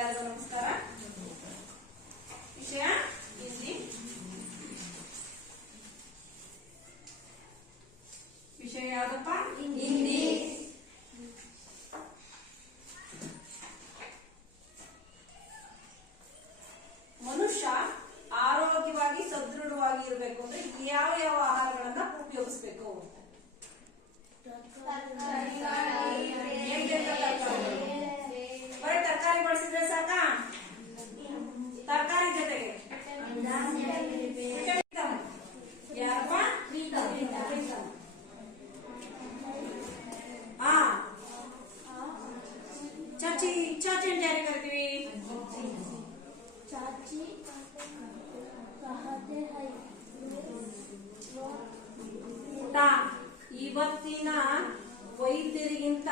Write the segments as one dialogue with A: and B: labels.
A: ಎಲ್ಲರಿಗೂ ನಮಸ್ಕಾರ. ಇವತ್ತಿನ ವೈದ್ಯರಿಗಿಂತ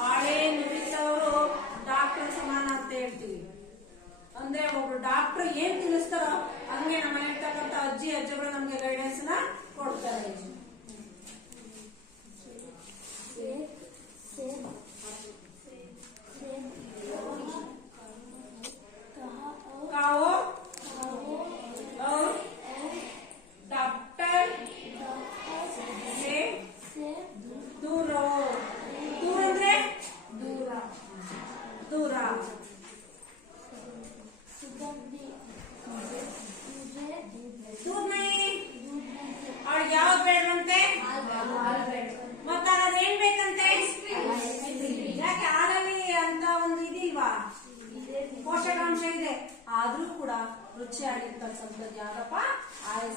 A: ಹಳೆ ನುಡಿದವರು ಡಾಕ್ಟರ್ ಸಮಾನ ಅಂತ ಹೇಳ್ತೀವಿ. ಅಂದ್ರೆ ಒಬ್ರು ಡಾಕ್ಟರ್ ಏನ್ ತಿಳಿಸ್ತಾರೋ ಹಂಗೆ ನಮ್ಮ ಹೇಳ್ತಕ್ಕಂಥ ಅಜ್ಜಿ ಅಜ್ಜಗಳು ನಮ್ಗೆ ಗೈಡೆನ್ಸ್ನ ಕೊಡ್ತಾರೆ.
B: సంపద యాదప్ప
A: ఆయన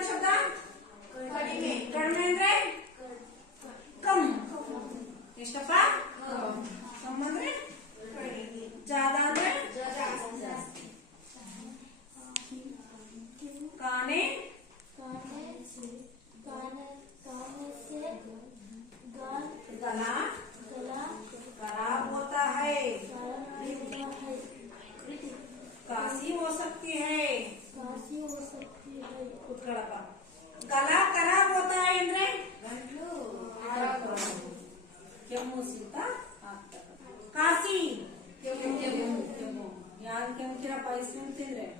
A: ಯಾವ ಶಬ್ದ
B: ಕಡಿಮೆ
A: ಕಡಿಮೆ ಅಂದ್ರೆ ಕಮ್ ಎಷ್ಟಪ್ಪ ಕಮ್ ಅಂದ್ರೆ aparecendo Tendré.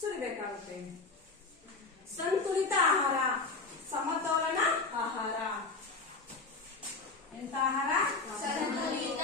A: ಸುರಿಬೇಕಾಗುತ್ತೆ. ಸಂತುಲಿತ ಆಹಾರ ಸಮತೋಲನ ಆಹಾರ. ಎಂತ ಆಹಾರ? ಸಂತುಲಿತ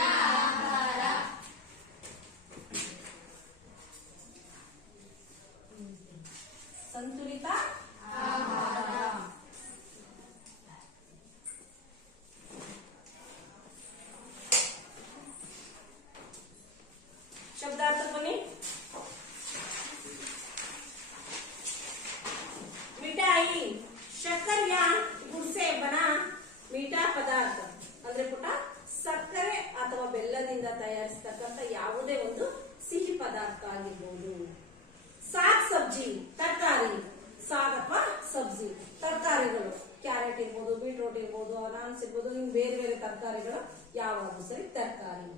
A: ಬೀಟ್ರೋಟ್ ಇರ್ಬೋದು ಅನಾನ್ಸ್ ಇರ್ಬೋದು ಇನ್ ಬೇರೆ ಬೇರೆ ತರಕಾರಿಗಳು ಯಾವಾಗೂ ಸರಿ ತರಕಾರಿ.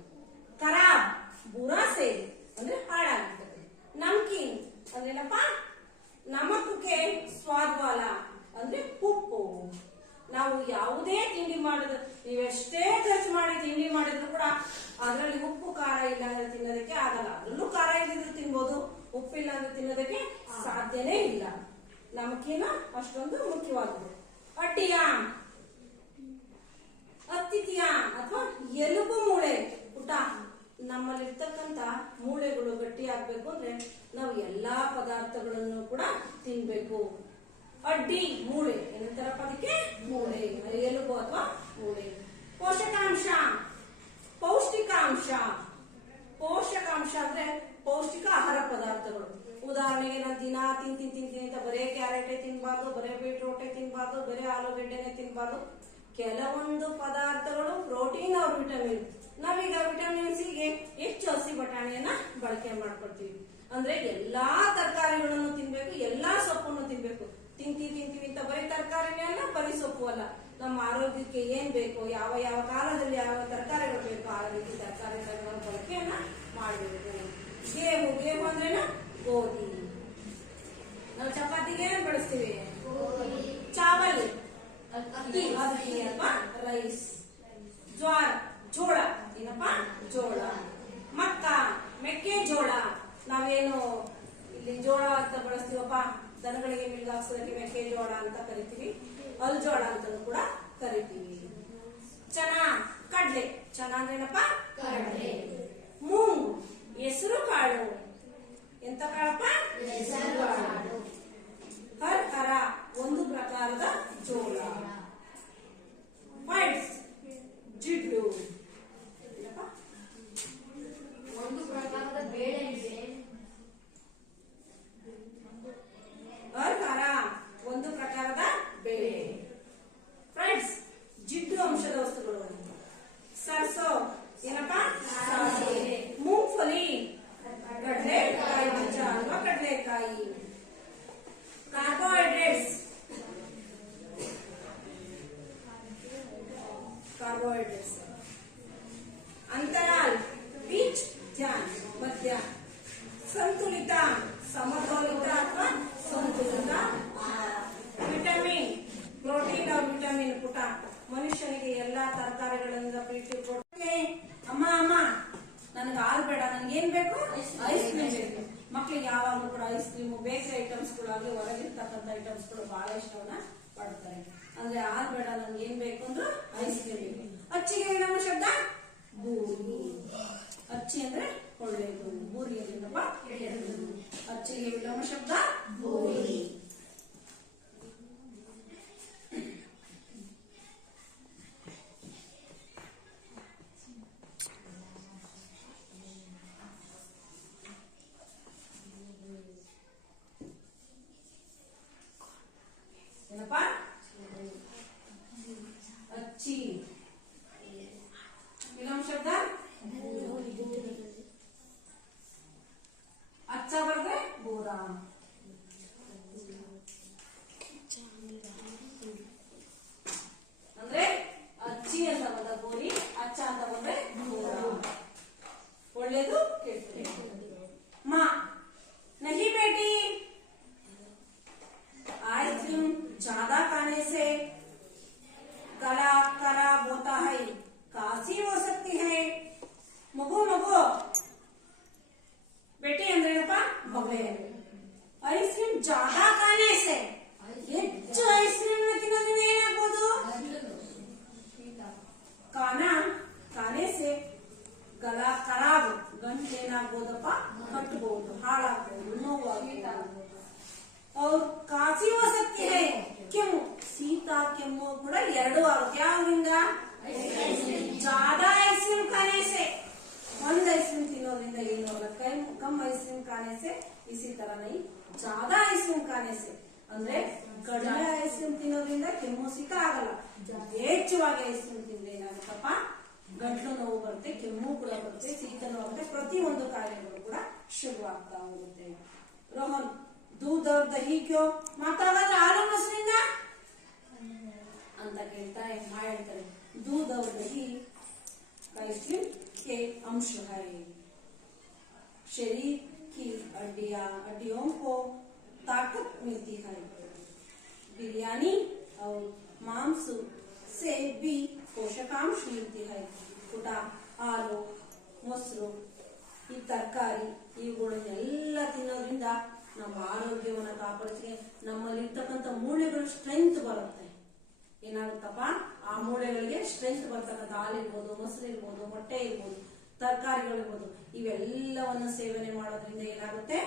A: ಖರಾಬ್, ಬುರಾ ಸೇರಿ ಅಂದ್ರೆ ಹಾಳಾಗಿರ್ತದೆ ನಮ್ಕೀನ್ ಅಂದ್ರೇನಪ್ಪ ನಮಕಕ್ಕೆ ಸ್ವಾದ್ವಾಲ ಅಂದ್ರೆ ಉಪ್ಪು. ನಾವು ಯಾವುದೇ ತಿಂಡಿ ಮಾಡಿದ್ರು ನೀವೆಷ್ಟೇ ಖರ್ಚು ಮಾಡಿ ತಿಂಡಿ ಮಾಡಿದ್ರು ಕೂಡ ಅದರಲ್ಲಿ ಉಪ್ಪು, ಖಾರ ಇಲ್ಲ ಅಂದ್ರೆ ತಿನ್ನೋದಕ್ಕೆ ಆಗಲ್ಲ. ಅದರಲ್ಲೂ ಖಾರ ಇಲ್ಲದಿದ್ರೆ ತಿನ್ಬೋದು ಉಪ್ಪಿಲ್ಲ ಅಂದ್ರೆ ತಿನ್ನೋದಕ್ಕೆ ಸಾಧ್ಯನೇ ಇಲ್ಲ. ನಮಕಿನ ಅಷ್ಟೊಂದು ಮುಖ್ಯವಾಗಿದೆ. ಅಡ್ಡಿಯಾಮ್ ಅತ್ತಿತಿಯ ಅಥವಾ ಎಲುಬು ಮೂಳೆ ಪುಟ ನಮ್ಮಲ್ಲಿರ್ತಕ್ಕಂತ ಮೂಳೆಗಳು ಗಟ್ಟಿ ಆಗ್ಬೇಕು ಅಂದ್ರೆ ನಾವು ಎಲ್ಲಾ ಪದಾರ್ಥಗಳನ್ನು ಕೂಡ ತಿನ್ಬೇಕು. ಅಡ್ಡಿ ಮೂಳೆ. ಏನಂತಾರಪ್ಪ ಅದಕ್ಕೆ? ಮೂಳೆ. ಎಲುಬು ಅಥವಾ ಮೂಳೆ. ಪೋಷಕಾಂಶ. ಪೌಷ್ಟಿಕಾಂಶ. ಪೋಷಕಾಂಶ ಅಂದ್ರೆ ಪೌಷ್ಟಿಕ ಆಹಾರ ಪದಾರ್ಥಗಳು. ಉದಾಹರಣೆಗೆ ನಾನು ದಿನ ತಿನ್ ತಿನ್ ತಿಂತೀನಿ ಅಂತ ಬರೇ ಕ್ಯಾರೆಟೇ ತಿನ್ಬಾರ್ದು, ಬರೇ ಬೀಟ್ರೋಟೆ ತಿನ್ಬಾರ್ದು, ಬರೇ ಆಲೂಗೆಡ್ಡೆನೆ ತಿನ್ಬಾರ್ದು. ಕೆಲವೊಂದು ಪದಾರ್ಥಗಳು ಪ್ರೋಟೀನ್ ಅವ್ರ ವಿಟಮಿನ್ ನಾವೀಗ ವಿಟಮಿನ್ ಸಿಗೆ ಹೆಚ್ಚು ಹಸಿ ಬಟಾಣಿಯನ್ನ ಬಳಕೆ ಮಾಡ್ಕೊಳ್ತೀವಿ. ಅಂದ್ರೆ ಎಲ್ಲಾ ತರಕಾರಿಗಳನ್ನು ತಿನ್ಬೇಕು, ಎಲ್ಲಾ ಸೊಪ್ಪನ್ನು ತಿನ್ಬೇಕು. ತಿಂತೀವಿ ತಿಂತೀವಿ ಅಂತ ಬರೀ ತರಕಾರಿನೇ ಅಲ್ಲ, ಬರೀ ಸೊಪ್ಪು ಅಲ್ಲ. ನಮ್ಮ ಆರೋಗ್ಯಕ್ಕೆ ಏನ್ ಬೇಕು, ಯಾವ ಯಾವ ಕಾಲದಲ್ಲಿ ಯಾವ ತರಕಾರಿಗಳು ಬೇಕು ಆ ರೀತಿ ತರಕಾರಿಗಳ ಬಳಕೆಯನ್ನ ಮಾಡಬೇಕು. ಗೇಹು ಗೇಹು ಅಂದ್ರೇನು? ಗೋಧಿ. ನಾವು ಚಪಾತಿಗೆ ಏನ್ ಬಳಸ್ತೀವಿ? ಚಾವಲ್ ಅಕ್ಕಿ ಅಥವಾ ರೈಸ್ ಜ್ವಾರ ಜೋಳ ಏನಪ್ಪ ಜೋಳ ಮತ್ತ ಮೆಕ್ಕೆಜೋಳ ನಾವೇನು ಇಲ್ಲಿ ಜೋಳ ಅಂತ ಬಳಸ್ತೀವಪ್ಪ ದನಗಳಿಗೆ ಹಾಕ್ಸೋದಕ್ಕೆ ಮೆಕ್ಕೆಜೋಳ ಅಂತ ಕರಿತೀವಿ. ಅಲ್ ಜೋಳ ಅಂತಾನು ಕೂಡ ಕರಿತೀವಿ ಚನಾ ಕಡ್ಲೆ ಚನ ಅಂದ್ರೇನಪ್ಪ ಕಡ್ಲೆ. ಮೂಂಗ್ ಹೆಸರು ಕಾಳು. ಎಂತ ಕಾಳಪ್ಪ? ಹೆಸರು ಕಾಳು. ಹರ್ ಹರ ಒಂದು ಪ್ರಕಾರದ ಜೋಳ. ಫ್ರೆಂಡ್ಸ್ ಜಿಡ್ಡು.
B: ಒಂದು ಪ್ರಕಾರದ ಬೇಳೆ ಇದೆ.
A: ಹರ್ ಹರ ಒಂದು ಪ್ರಕಾರದ ಬೇಳೆ. ಫ್ರೆಂಡ್ಸ್ ಜಿಡ್ಡು ಅಂಶದ ವಸ್ತುಗಳು. ಸರ್ಸೋ. ಏನಪ್ಪ? ಮೂಂಗ್ಫಲಿ. ಕಡಲೆಕಾಯಿ ಬೀಜ ಅಥವಾ ಕಡಲೆಕಾಯಿ ಕಾರ್ಬೋಹೈಡ್ರೇಟ್ಸ್ ಕಾರ್ಬೋಹೈಡ್ರೇಟ್ಸ್ ಅಂತರಾಲ್ ಬೀಚ್ ಧ್ಯಾನ್ ಮಧ್ಯ ಸಂತುಲಿತ ಸಮತೋಲಿತ ಅಥವಾ ಸಂತುಲಿತ ಆಹಾರ. ವಿಟಮಿನ್ ಪ್ರೋಟೀನ್ ಅವ್ರ ವಿಟಮಿನ್ ಪುಟ ಮನುಷ್ಯನಿಗೆ ಎಲ್ಲಾ ತರಕಾರಿಗಳಿಂದ ಪ್ರೀತಿ ಪ್ರೋಟೀನ್ ಅಮ್ಮ ಅಮ್ಮ ನನಗೆ ಹಾಲು ಬೇಡ ನನ್ಗೆ ಏನ್ ಬೇಕು ಐಸ್ ಕ್ರೀಮ್ ಬೇಕು ಮಕ್ಳಿಗೆ ಯಾವಾಗಲೂ ಕೂಡ ಐಸ್ ಕ್ರೀಮ್ ಬೇಕರಿ ಐಟಮ್ಸ್ ಗಳಾಗಲಿ ಹೊರಗಿರ್ತಕ್ಕಂಥ ಐಟಮ್ಸ್ಗಳು ಬಹಳ ಇಷ್ಟವನ್ನ ಪಡ್ತಾರೆ ಅಂದ್ರೆ ಹಾಲು ಬೇಡ ನನ್ಗೆ ಏನ್ ಬೇಕು ಅಂದ್ರೆ ಐಸ್ ಕ್ರೀಮ್ ಬೇಕು ಅಚ್ಚಿಗೆ ನಮ್ಮ ಶಬ್ದ? ಬೂರಿ ಅಚ್ಚಿ ಅಂದ್ರೆ ಒಳ್ಳೆಯದು. ಬೂರಿ ಎಲ್ಲಿಂದಪ್ಪ ಅಚ್ಚಿಗೆ ವಿಲೋಮ ಶಬ್ದ? ಬೂರಿ ರೋಹನ್ ದೂದ್ ಅವ್ರ ದಹಿ ಕ್ಯೋ ಮಾತಾಡೋದ್ರೆ ಹಾಲು ಮೊಸರಿಂದ ಅಂತ ಕೇಳ್ತಾರೆ ಮಾ ಹೇಳ್ತಾರೆ दूध और दही कैल्शियम के अंश है शरीर की हड्डियां हड्डियों को ताकत मिलती है बिरयानी और मांस से भी पोषकांश मिलती है ಊಟ ಹಾಲು ಮೊಸರು ಈ ತರಕಾರಿ ಇವುಗಳನ್ನೆಲ್ಲ ತಿನ್ನೋದ್ರಿಂದ ನಮ್ಮ ಆರೋಗ್ಯವನ್ನು ಕಾಪಾಡಿಸಿ ನಮ್ಮಲ್ಲಿರ್ತಕ್ಕಂಥ ಮೂಳೆಗಳು ಸ್ಟ್ರೆಂತ್ ಬರುತ್ತೆ. ಏನಾಗುತ್ತಪ್ಪ? ಆ ಮೂಳೆಗಳಿಗೆ ಸ್ಟ್ರೆಂತ್ ಬರ್ತಕ್ಕಂಥ ಹಾಲಿರ್ಬೋದು ಮೊಸರು ಇರ್ಬೋದು, ಮೊಟ್ಟೆ ಇರ್ಬೋದು ತರಕಾರಿಗಳಿರ್ಬೋದು ಇವೆಲ್ಲವನ್ನ ಸೇವನೆ ಮಾಡೋದ್ರಿಂದ ಏನಾಗುತ್ತೆ?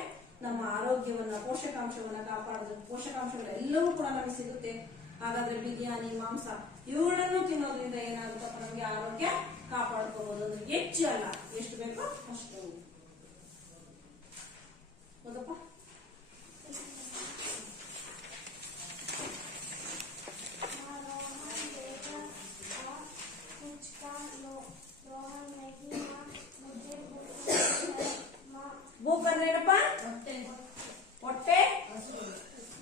A: ನಮ್ಮ ಆರೋಗ್ಯವನ್ನ, ಪೋಷಕಾಂಶವನ್ನ ಕಾಪಾಡೋದು ಪೋಷಕಾಂಶಗಳೆಲ್ಲವೂ ಕೂಡ ನಮಗೆ ಸಿಗುತ್ತೆ. ಹಾಗಾದ್ರೆ ಬಿರಿಯಾನಿ, ಮಾಂಸ ಇವುಗಳನ್ನು ತಿನ್ನೋದ್ರಿಂದ ಏನಾಗುತ್ತಪ್ಪ? ನಮಗೆ ಆರೋಗ್ಯ ಕಾಪಾಡ್ಕೋಬಹುದು ಅಂದ್ರೆ ಹೆಚ್ಚು ಅಲ್ಲ, ಎಷ್ಟು ಬೇಕೋ ಅಷ್ಟು. ಹೌದಪ್ಪ ಮೂಕಂದ್ರೇನಪ್ಪ ಹೊಟ್ಟೆ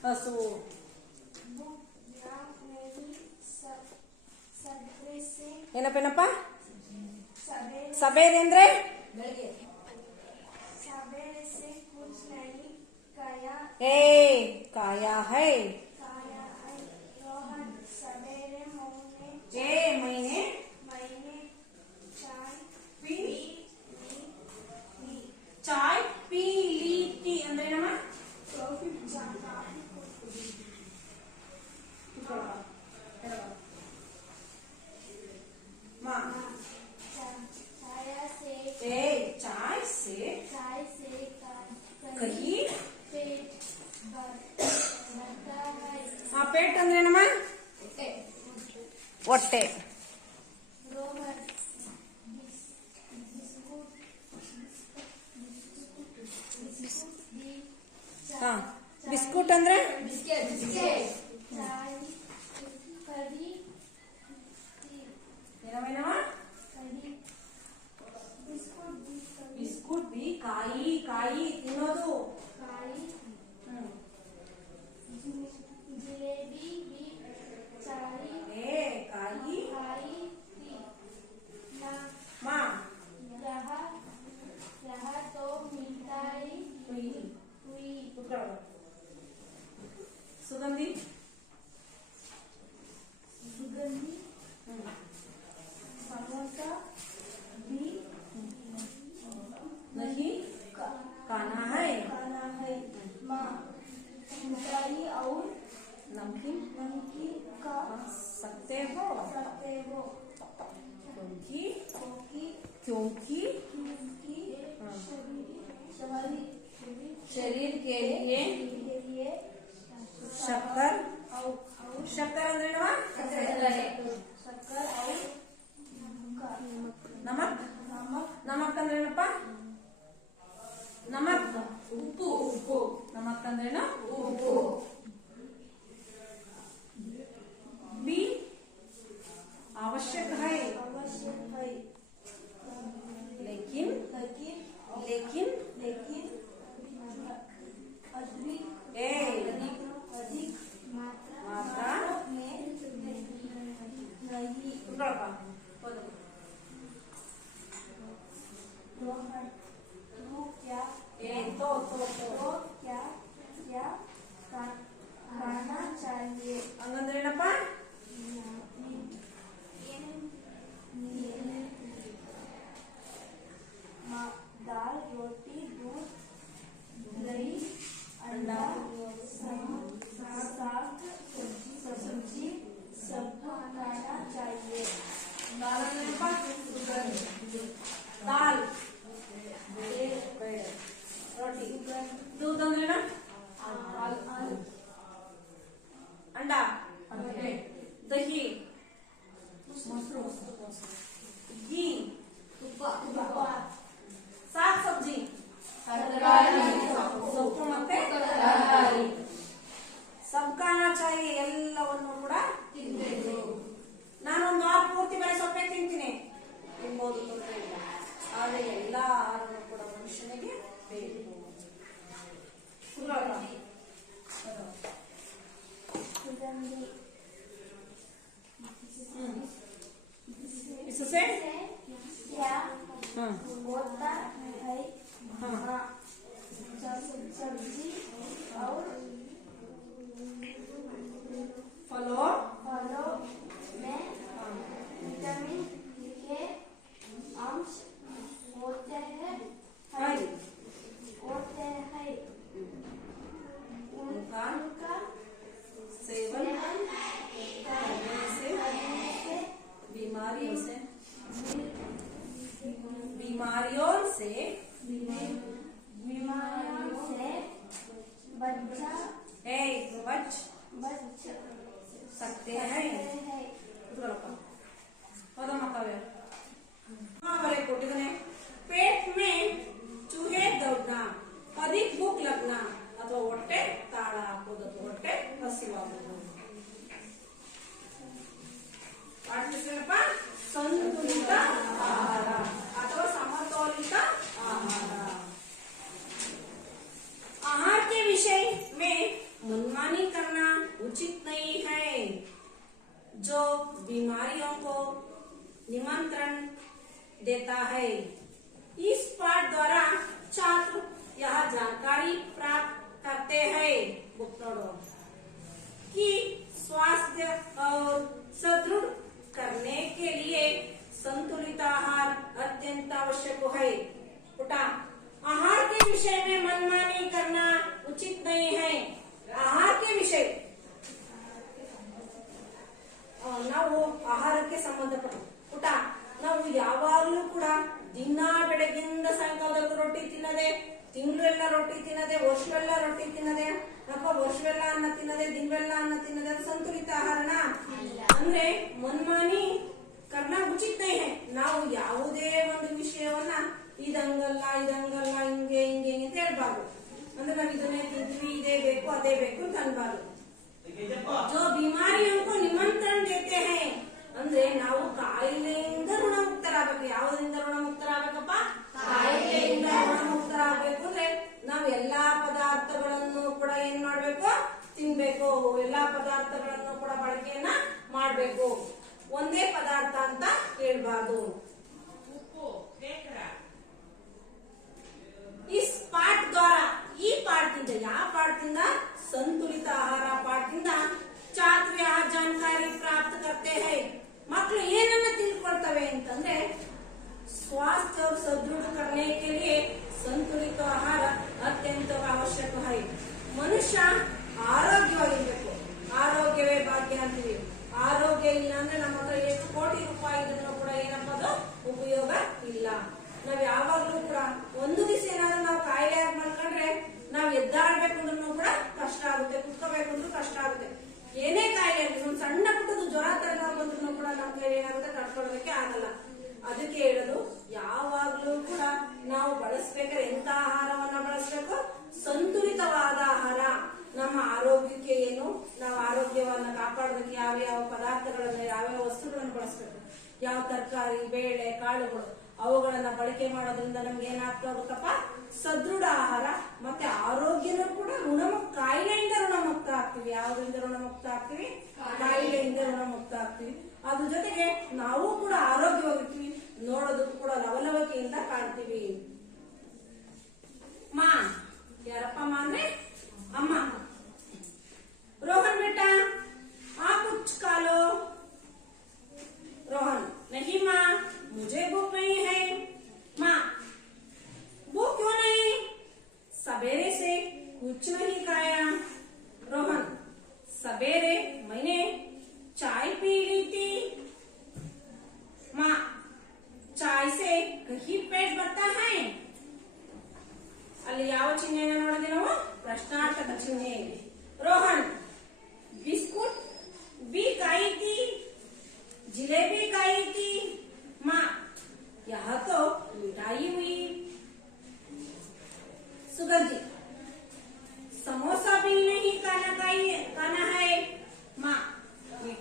A: ಹಸು
C: ಏನಪ್ಪೇನಪ್ಪ
A: ಸಬೇರಿ ಅಂದ್ರೆ ಏ ಕಾಯ ಹೈ ಏ ಮೈನೆ ಕಾಯಿ ಕಾಯಿ ತಿನ್ನೋದು
C: ಕಾಯಿ ಜಿಲೇಬಿ ಚಾರಿ
A: ಏ ಕಾಯಿ
C: ಕಾಯಿ
A: ಮಾ
D: ಯಹ ಯಹ
A: ತೋ
D: ಮಿಠಾಯಿ
A: ಹುಯಿ
D: ಹುಯಿ
A: ಸುಗಂಧಿ
D: शरीर
A: शरीर के लिए
D: के लिए
A: शक्कर
D: और और
A: शक्कर अंद्रेनवा
D: शक्कर और का-
A: नमक
D: नमक
A: ನಮಕ್ ಅಂದ್ರೇನಪ್ಪ ನಮಕ್ ಉಪ್ಪು ಉಪ್ಪು ನಮಕ್ ಅಂದ್ರೇನು ಉಪ್ಪು ಬಿ आवश्यक है
D: आवश्यक है
A: लेकिन
D: लेकिन
A: लेकिन
D: लेकिन अधिक अधिक
A: मात्रा
D: में नहीं क्या क्या क्या चाहिए
A: अंगन ಸಂಬಂಧಪಟ್ಟ ಪುಟ ನಾವು ಯಾವಾಗ್ಲೂ ಕೂಡ ದಿನ ಬೆಳಗಿಂದ ಸಾಯಂಕಾಲದವರೆಗೂ ರೊಟ್ಟಿ ತಿನ್ನದೆ ತಿಂಗಳೆಲ್ಲ ರೊಟ್ಟಿ ತಿನ್ನದೆ ವರ್ಷವೆಲ್ಲ ರೊಟ್ಟಿ ತಿನ್ನದೆ ಅಥವಾ ವರ್ಷವೆಲ್ಲ ಅನ್ನ ತಿನ್ನದೆ ದಿನವೆಲ್ಲ ಅನ್ನ ತಿನ್ನದೆ ಅದು ಸಂತುಲಿತ ಆಹಾರನ ಅಂದ್ರೆ ಮನ್ಮಾನಿ ಕರ್ಣ ಉಚಿತ ಹೇ ನಾವು ಯಾವುದೇ ಒಂದು ವಿಷಯವನ್ನ ಇದಂಗಲ್ಲ ಇದಂಗಲ್ಲ ಹಿಂಗೆ ಹಿಂಗೆ ಹಿಂಗೆ ಅಂತ ಹೇಳ್ಬಾರ್ದು ಅಂದ್ರೆ ನಾವು ಇದನ್ನೇ ತಿಂತೀವಿ ಇದೇ ಬೇಕು ಅದೇ ಬೇಕು ಅಂತ ಅನ್ಬಾರ್ದು जो बीमारियों को निमंत्रण देते हैं ಅಂದ್ರೆ ನಾವು ಕಾಯಿಲೆಯಿಂದ ಋಣಮುಕ್ತರಾಗಬೇಕು. ಯಾವುದರಿಂದ ಋಣಮುಕ್ತರಾಗಬೇಕಪ್ಪ? ಕಾಯಿಲೆಯಿಂದ ಋಣಮುಕ್ತರಾಗಬೇಕು ಅಂದ್ರೆ ನಾವು ಎಲ್ಲಾ ಪದಾರ್ಥಗಳನ್ನು ಕೂಡ ಏನ್ ಮಾಡ್ಬೇಕು? ತಿನ್ಬೇಕು. ಎಲ್ಲಾ ಪದಾರ್ಥಗಳನ್ನು ಕೂಡ ಬಳಕೆಯನ್ನ ಮಾಡ್ಬೇಕು. ಒಂದೇ ಪದಾರ್ಥ ಅಂತ ಹೇಳ್ಬಾರ್ದು. ಈ ಪಾಠ ದ್ವಾರ ಈ ಪಾಠದಿಂದ ಯಾವ ಪಾಠದಿಂದ ಸಂತುಲಿತ ಆಹಾರ ಪಾಠದಿಂದ ಚಾತ್ವ್ಯ ಜಾನ್ಕಾರಿ जानकारी प्राप्त करते हैं ಮಕ್ಕಳು ಏನನ್ನ ತಿಳ್ಕೊಳ್ತವೆ ಅಂತಂದ್ರೆ ಸ್ವಾಸ್ಥ್ಯ ಸದೃಢಕರಣಕ್ಕೆ ಸಂತುಲಿತ ಆಹಾರ ಅತ್ಯಂತ ಅವಶ್ಯಕ ಮನುಷ್ಯ ಆರೋಗ್ಯವಾಗಿರ್ಬೇಕು. ಆರೋಗ್ಯವೇ ಭಾಗ್ಯ ಅಂತೀವಿ. ಆರೋಗ್ಯ ಇಲ್ಲ ಅಂದ್ರೆ ನಮ್ಮ ಹತ್ರ ಎಷ್ಟು ಕೋಟಿ ರೂಪಾಯಿ ಇದ್ರೂ ಕೂಡ ಏನಪ್ಪದು ಉಪಯೋಗ ಇಲ್ಲ. ನಾವ್ ಯಾವಾಗ್ಲೂ ಕೂಡ ಬಳಸ್ಬೇಕಾದ್ರೆ ಎಂತ ಆಹಾರವನ್ನ ಬಳಸಬೇಕು? ಸಂತುಲಿತವಾದ ಆಹಾರ. ನಮ್ಮ ಆರೋಗ್ಯಕ್ಕೆ ಏನು? ನಾವು ಆರೋಗ್ಯವನ್ನ ಕಾಪಾಡೋದಕ್ಕೆ ಯಾವ ಯಾವ ಪದಾರ್ಥಗಳನ್ನ ಯಾವ ಯಾವ ವಸ್ತುಗಳನ್ನು ಬಳಸಬೇಕು? ಯಾವ ತರಕಾರಿ, ಬೇಳೆ, ಕಾಳುಗಳು, ಅವುಗಳನ್ನ ಬಳಕೆ ಮಾಡೋದ್ರಿಂದ ನಮ್ಗೆ ಏನಾಗ್ತಾ ಹೋಗುತ್ತಪ್ಪ ಸದೃಢ ಆಹಾರ. ಮತ್ತೆ ಆರೋಗ್ಯನೂ ಕೂಡ ಋಣಮುಕ್ತ, ಕಾಯಿಲೆಯಿಂದ ಋಣಮುಕ್ತ ಆಗ್ತೀವಿ. ಯಾವ್ದ್ರಿಂದ ಋಣಮುಕ್ತ ಆಗ್ತೀವಿ? ಕಾಯಿಲೆಯಿಂದ ಋಣಮುಕ್ತ ಆಗ್ತೀವಿ. ಅದ್ರ ಜೊತೆಗೆ ನಾವು ಕೂಡ ಆರೋಗ್ಯವಾಗಿರ್ತೀವಿ. ನೋಡೋದಕ್ಕೂ ಕೂಡ ಲವಲವಿಕೆಯಿಂದ ಕಾಣ್ತೀವಿ. ಮಾ ಯಾರಪ್ಪ ಮಾ ಅಂದ್ರೆ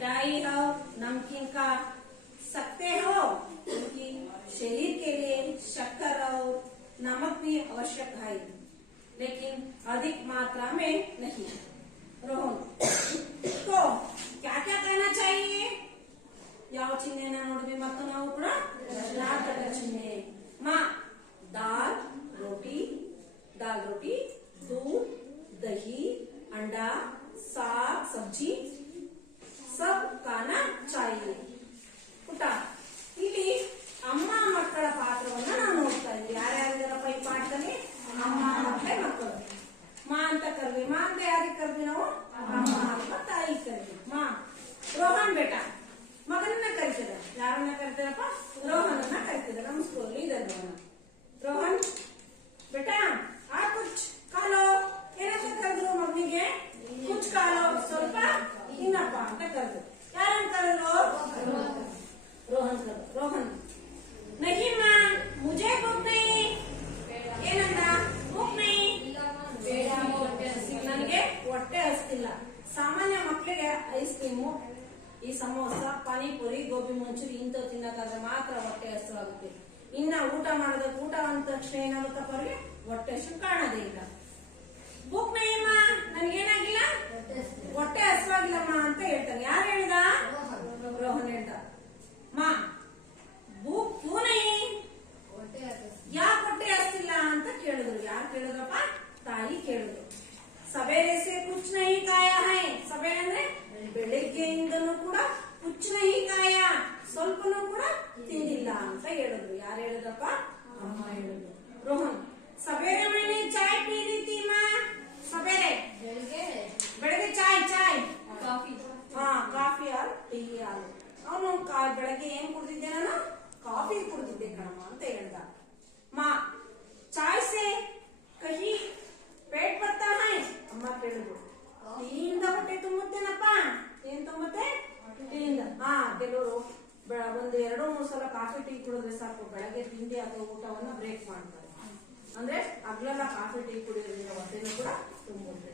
A: मिठाई हो नमकीन का सकते हो क्योंकि शरीर के लिए शक्कर और नमक भी आवश्यक है लेकिन अधिक मात्रा में नहीं रोहन तो क्या क्या करना चाहिए ಯಾವ ಚಿಹ್ನೆನ ನೋಡಿದ್ವಿ ಮತ್ತು ನಾವು ಕೂಡ ಪ್ರಶ್ನಾರ್ಥಕ ಚಿಹ್ನೆ ಮಾ दाल रोटी दाल रोटी दूध दही अंडा साग सब्जी सब खाना चाहिए ಪುಟ್ಟ ಇಲ್ಲಿ ಅಮ್ಮ ಮಕ್ಕಳ ಪಾತ್ರವನ್ನ ನಾವು ನೋಡ್ತಾ ಇದ್ವಿ ಯಾರ್ಯಾರಿದಾರಪ್ಪ ಈ ಪಾಠದಲ್ಲಿ ಅಮ್ಮ ಮತ್ತೆ ಮಕ್ಕಳು ಮಾ ಅಂತ ಕರ್ವಿ ಮಾ ಅಂತ ಯಾರಿಗೆ ಕರ್ವಿ ನಾವು ಅಮ್ಮ ಅಥವಾ ತಾಯಿ ಕರ್ವಿ ಮಾ ರೋಹನ್ ಬೇಟ ಮಗನನ್ನ ಕರಿತಿದ ಯಾರನ್ನ ಕರಿತಾರಪ್ಪ ರೋಹನನ್ನ ಕೇಳಿದ್ರು ಯಾರು ಕೇಳಿದ್ರಪ್ಪ ತಾಯಿ ಕೇಳಿದ್ರು ಸಬೇರೆ ಸೆ ಕುಚ್ ನಹಿ ಕಾಯ ಹೈ ಸಬೇರೆ ಅಂದ್ರೆ ಬೆಳಿಗ್ಗೆಯಿಂದನೂ ಕೂಡ ಕುಚ್ ನಹಿ ಕಾಯ ಸ್ವಲ್ಪನೂ ಕೂಡ ತಿಂದಿಲ್ಲ ಅಂತ ಹೇಳಿದ್ರು ಯಾರು ಹೇಳಿದ್ರಪ್ಪ ಅಮ್ಮ ಹೇಳಿದ್ರು ರೋಹನ್ ಸಬೇರೆ ಮನೆ ಚಾಯ್ ಪೀರಿತಿ ಮಾ ಸಬೇರೆ ಬೆಳಗ್ಗೆ ಚಾಯ್ ಚಾಯ್ ಹಾ ಕಾಫಿ ಆರ್ ಟೀ ಹಾಲು ಅವನು ಬೆಳಗ್ಗೆ ಏನ್ ಕುಡ್ದಿದ್ದೆ ನಾನು ಕಾಫಿ ಕುಡ್ದಿದ್ದೆ ಕಣಮ್ಮ ಅಂತ ಹೇಳ್ದ ಮಾ ಚಾಯ್ ಸೆ ಕಹಿ, ಪೇಟ್ ಬರ್ತಾ ಹೈ ಅಮ್ಮ ಕೇಳಿದ್ರು. ಟೀಯಿಂದ ಹೊಟ್ಟೆ ತುಂಬುತ್ತೇನಪ್ಪ? ಏನ್ ತುಂಬುತ್ತೆ? ಟೀಯಿಂದ ಹಾ, ಕೆಲವರು ಒಂದು ಎರಡು, ಮೂರು ಸಲ ಕಾಫಿ ಟೀ ಕುಡಿದ್ರೆ ಸಾಕು. ಬೆಳಗ್ಗೆ ತಿಂಡಿ ಅಥವಾ ಊಟವನ್ನ ಬ್ರೇಕ್ ಮಾಡ್ತಾರೆ. ಅಂದ್ರೆ ಹಗ್ಲೆಲ್ಲ ಕಾಫಿ ಟೀ ಕುಡಿಯೋದ್ರಿಂದ ಹೊಟ್ಟೆನೂ ಕೂಡ ತುಂಬುತ್ತೆ.